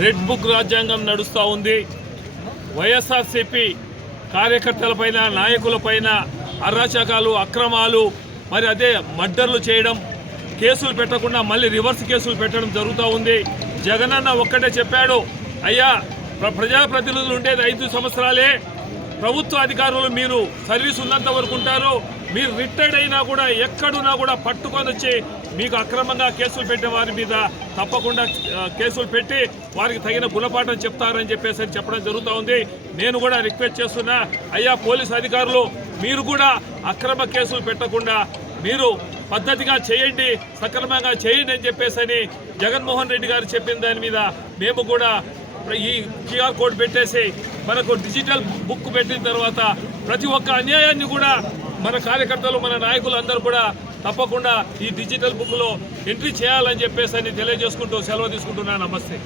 Red book రాజ్యాంగం నడుస్తూ ఉంది. వైఎస్ఆర్సీపీ కార్యకర్తలపైన నాయకులపైన అరాచకాలు అక్రమాలు మరి అదే మర్డర్లు చేయడం, కేసులు పెట్టకుండా మళ్ళీ రివర్స్ కేసులు పెట్టడం జరుగుతూ ఉంది. జగనన్న ఒక్కటే చెప్పాడు, అయ్యా ప్రజాప్రతినిధులు ఉండేది 5 సంవత్సరాలే, ప్రభుత్వ అధికారులు మీరు సర్వీస్ ఉన్నంత వరకు ఉంటారు, మీరు రిటైర్డ్ అయినా కూడా ఎక్కడున్నా కూడా పట్టుకొని వచ్చి మీకు అక్రమంగా కేసులు పెట్టే వారి మీద తప్పకుండా కేసులు పెట్టి వారికి తగిన గుణపాఠం చెప్తారని చెప్పేసి చెప్పడం జరుగుతూ ఉంది. నేను కూడా రిక్వెస్ట్ చేస్తున్నా, అయ్యా పోలీసు అధికారులు మీరు కూడా అక్రమ కేసులు పెట్టకుండా మీరు పద్ధతిగా చేయండి, సక్రమంగా చేయండి అని చెప్పేసి జగన్మోహన్ రెడ్డి గారు చెప్పిన దాని మీద మేము కూడా ఈ QR కోడ్ పెట్టేసి మనకు డిజిటల్ బుక్ పెట్టిన తర్వాత ప్రతి ఒక్క అన్యాయాన్ని కూడా మన కార్యకర్తలు మన నాయకులు అందరూ కూడా తప్పకుండా ఈ డిజిటల్ బుక్లో ఎంట్రీ చేయాలని చెప్పేసి తెలియజేసుకుంటూ సెలవు తీసుకుంటున్నాను. నమస్తే.